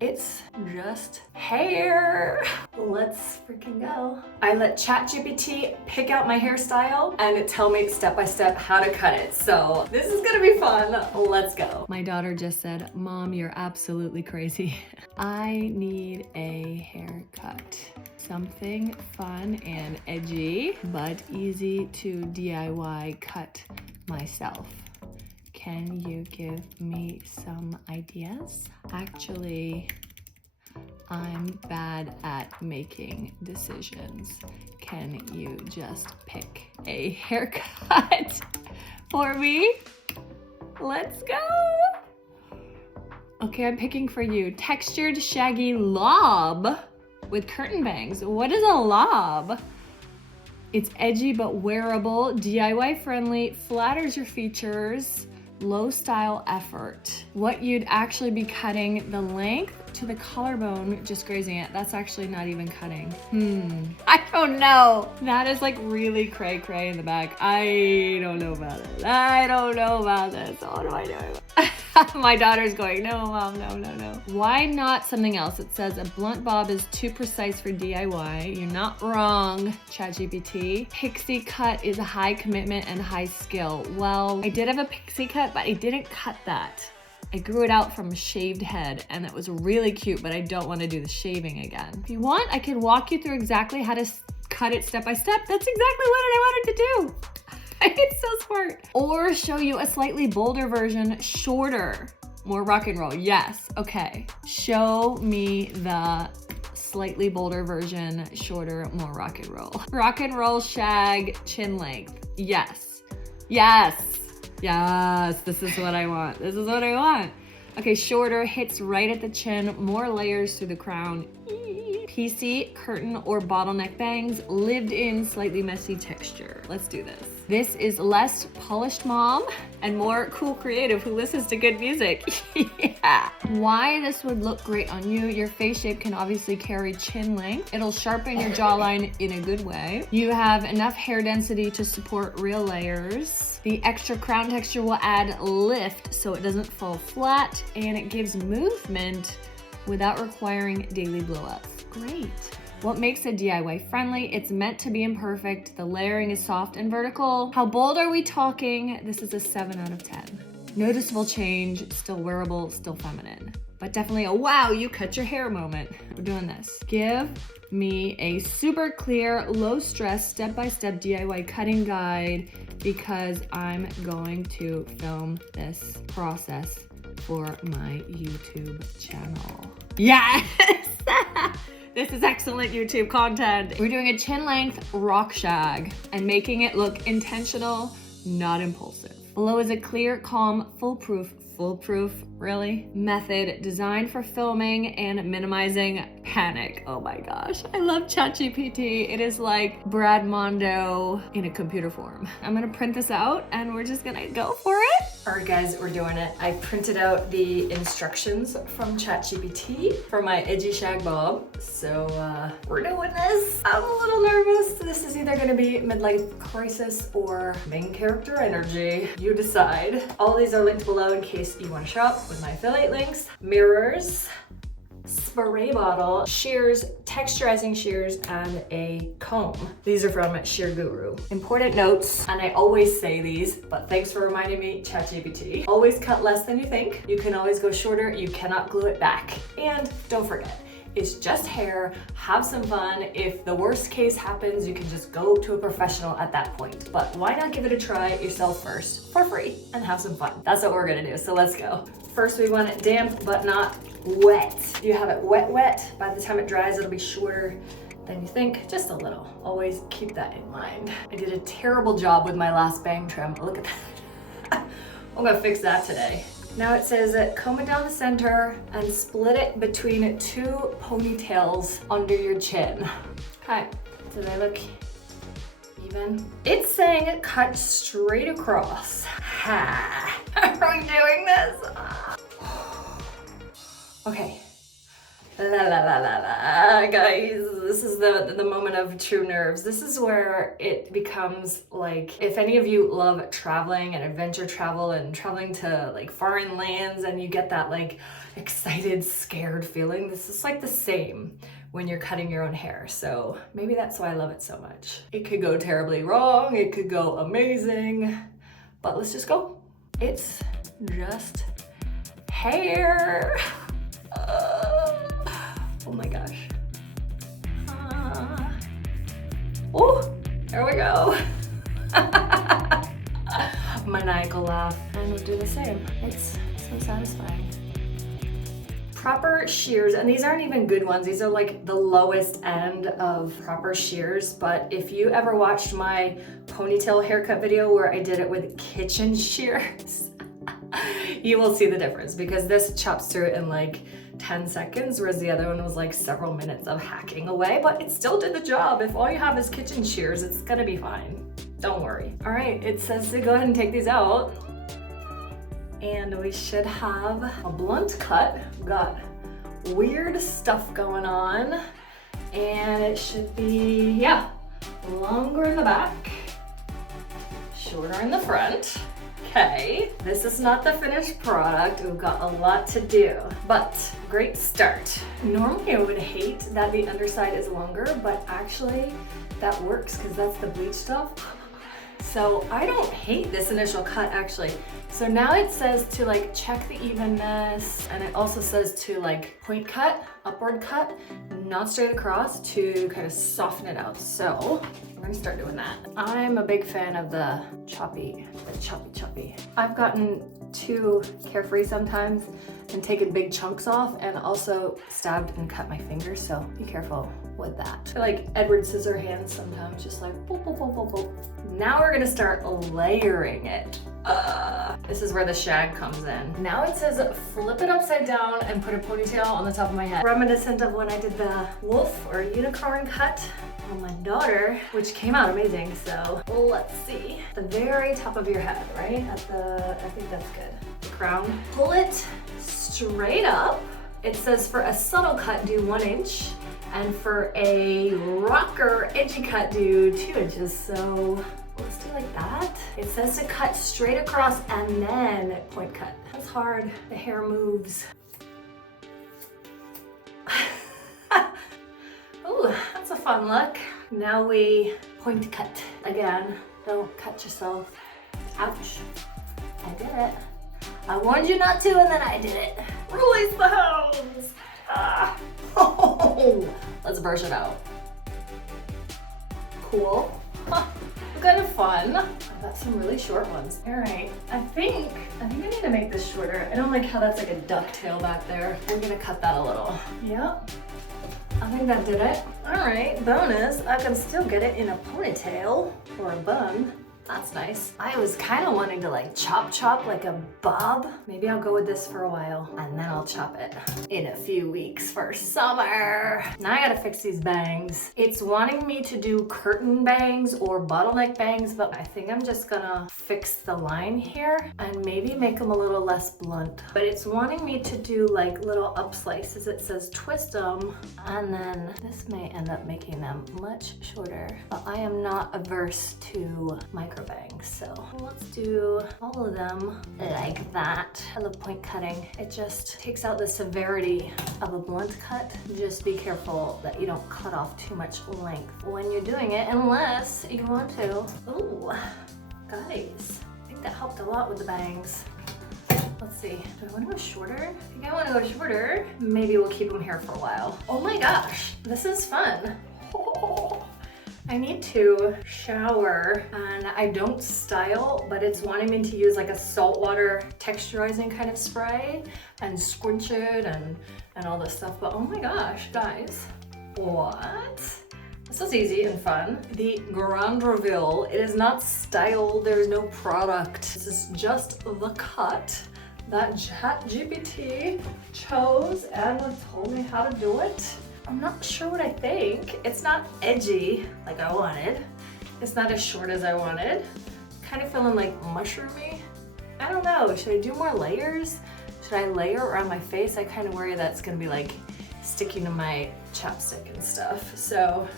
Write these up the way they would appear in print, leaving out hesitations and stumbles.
It's just hair. Let's freaking go. I let ChatGPT pick out my hairstyle and tell me step by step how to cut it. So this is gonna be fun. Let's go. My daughter just said, Mom, you're absolutely crazy. I need a haircut. Something fun and edgy, but easy to DIY cut myself. Can you give me some ideas? Actually, I'm bad at making decisions. Can you just pick a haircut for me? Let's go. Okay, I'm picking for you. Textured shaggy lob with curtain bangs. What is a lob? It's edgy but wearable, DIY friendly, flatters your features, low style effort. What you'd actually be cutting the length to the collarbone, just grazing it. That's actually not even cutting. I don't know. That is like really cray in the back. I don't know about it. I don't know about this. What am I doing? My daughter's going, no, Mom, no. Why not something else? It says a blunt bob is too precise for DIY. You're not wrong, ChatGPT. Pixie cut is a high commitment and high skill. Well, I did have a pixie cut, but I didn't cut that. I grew it out from a shaved head and it was really cute, but I don't want to do the shaving again. If you want, I could walk you through exactly how to cut it step by step. That's exactly what I wanted to do. It's so smart. Or show you a slightly bolder version, shorter, more rock and roll. Yes, okay. Show me the slightly bolder version, shorter, more rock and roll. Rock and roll shag, chin length. Yes, this is what I want. This is what I want. Okay, shorter, hits right at the chin, more layers through the crown. PC, curtain, or bottleneck bangs, lived in, slightly messy texture. Let's do this. This is less polished mom and more cool creative who listens to good music. Yeah. Why this would look great on you, your face shape can obviously carry chin length. It'll sharpen your jawline in a good way. You have enough hair density to support real layers. The extra crown texture will add lift so it doesn't fall flat, and it gives movement without requiring daily blow-ups. Great. What makes it DIY friendly? It's meant to be imperfect. The layering is soft and vertical. How bold are we talking? This is a 7 out of 10. Noticeable change, still wearable, still feminine. But definitely a wow, you cut your hair moment. We're doing this. Give me a super clear, low stress, step-by-step DIY cutting guide because I'm going to film this process for my YouTube channel. Yes! This is excellent YouTube content. We're doing a chin length rock shag and making it look intentional, not impulsive. Below is a clear, calm, foolproof, really? Method designed for filming and minimizing panic. Oh my gosh, I love ChatGPT. It is like Brad Mondo in a computer form. I'm gonna print this out and we're just gonna go for it. All right guys, we're doing it. I printed out the instructions from ChatGPT for my edgy shag bob. So we're doing this. I'm a little nervous. This is either gonna be midlife crisis or main character energy. You decide. All these are linked below in case you want to shop with my affiliate links. Mirrors, spray bottle, shears, texturizing shears, and a comb. These are from Shear Guru. Important notes, and I always say these, but thanks for reminding me, ChatGPT. Always cut less than you think. You can always go shorter. You cannot glue it back. And don't forget, it's just hair. Have some fun. If the worst case happens, you can just go to a professional at that point. But why not give it a try yourself first for free and have some fun? That's what we're gonna do, so let's go. First, we want it damp but not wet. You have it wet. By the time it dries, it'll be shorter than you think, just a little. Always keep that in mind. I did a terrible job with my last bang trim. Look at that. I'm gonna fix that today. Now it says comb it down the center and split it between 2 ponytails under your chin. Okay, do they look even? It's saying cut straight across. Ha! Are we doing this? Okay, La la la la la, guys, this is the moment of true nerves. This is where it becomes like, if any of you love traveling and adventure travel and traveling to like foreign lands and you get that like excited, scared feeling, this is like the same when you're cutting your own hair. So maybe that's why I love it so much. It could go terribly wrong, it could go amazing, but let's just go. It's just hair. Oh my gosh. Oh, there we go. Maniacal laugh. And we'll do the same. It's so satisfying. Proper shears, and these aren't even good ones. These are like the lowest end of proper shears. But if you ever watched my ponytail haircut video where I did it with kitchen shears, you will see the difference, because this chops through it in like 10 seconds, whereas the other one was like several minutes of hacking away, but it still did the job. If all you have is kitchen shears, it's gonna be fine. Don't worry. All right, it says to go ahead and take these out. And we should have a blunt cut. We've got weird stuff going on. And it should be, yeah, longer in the back, shorter in the front. Okay, this is not the finished product. We've got a lot to do, but great start. Normally I would hate that the underside is longer, but actually that works because that's the bleach stuff. So I don't hate this initial cut actually. So now it says to like check the evenness, and it also says to like point cut, upward cut, not straight across, to kind of soften it out. So we're gonna start doing that. I'm a big fan of the choppy. I've gotten too carefree sometimes and taken big chunks off, and also stabbed and cut my fingers, so be careful with that. I feel like Edward Scissorhands sometimes, just like boop, boop, boop, boop, boop. Now we're gonna start layering it. This is where the shag comes in. Now it says flip it upside down and put a ponytail on the top of my head. Reminiscent of when I did the wolf or unicorn cut on my daughter, which came out amazing. So let's see. The very top of your head, right? I think that's good. The crown. Pull it straight up. It says for a subtle cut, do 1 inch. And for a rocker edgy cut, do 2 inches. So let's do like that. It says to cut straight across and then point cut. That's hard. The hair moves. Ooh, that's a fun look. Now we point cut again. Don't cut yourself. Ouch. I did it. I warned you not to, and then I did it. Release the hounds. Ah. Oh, let's brush it out. Cool. Huh. Kind of fun. I've got some really short ones. All right, I think I need to make this shorter. I don't like how that's like a ducktail back there. I'm gonna cut that a little. Yep, I think that did it. All right, bonus, I can still get it in a ponytail or a bun. That's nice. I was kind of wanting to like chop like a bob. Maybe I'll go with this for a while and then I'll chop it in a few weeks for summer. Now I gotta fix these bangs. It's wanting me to do curtain bangs or bottleneck bangs, but I think I'm just gonna fix the line here and maybe make them a little less blunt. But it's wanting me to do like little up slices. It says twist them, and then this may end up making them much shorter. But I am not averse to micro bangs, so let's do all of them like that. I love point cutting. It just takes out the severity of a blunt cut. Just be careful that you don't cut off too much length when you're doing it, unless you want to. Ooh, guys, I think that helped a lot with the bangs. Let's see, do I want to go shorter? I think I want to go shorter. Maybe we'll keep them here for a while. Oh my gosh, this is fun. Oh. I need to shower, and I don't style, but it's wanting me to use like a saltwater texturizing kind of spray and squinch it and all this stuff. But oh my gosh, guys, what? This is easy and fun. The grand reveal, it is not styled, there is no product. This is just the cut that ChatGPT chose and told me how to do it. I'm not sure what I think. It's not edgy like I wanted. It's not as short as I wanted. Kind of feeling like mushroomy. I don't know, should I do more layers? Should I layer around my face? I kind of worry that's gonna be like sticking to my chapstick and stuff. So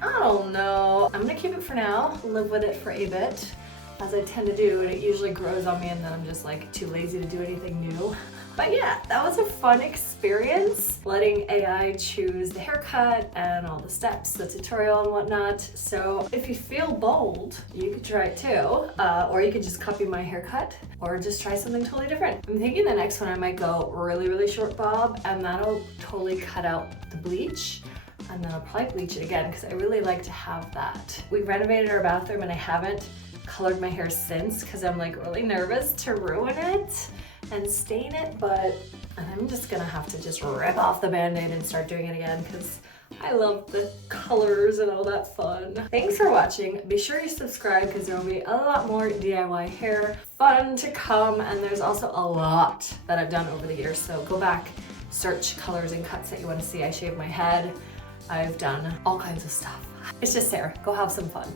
I don't know. I'm gonna keep it for now, live with it for a bit, as I tend to do, and it usually grows on me and then I'm just like too lazy to do anything new. But yeah, that was a fun experience, letting AI choose the haircut and all the steps, the tutorial and whatnot. So if you feel bold, you could try it too. Or you could just copy my haircut or just try something totally different. I'm thinking the next one I might go really, really short bob, and that'll totally cut out the bleach. And then I'll probably bleach it again because I really like to have that. We renovated our bathroom and I haven't colored my hair since because I'm like really nervous to ruin it and stain it, but I'm just gonna have to just rip off the band-aid and start doing it again because I love the colors and all that fun. Thanks for watching. Be sure you subscribe because there will be a lot more DIY hair fun to come, and there's also a lot that I've done over the years, so go back, search colors and cuts that you want to see. I shave my head. I've done all kinds of stuff. It's just there. Go have some fun.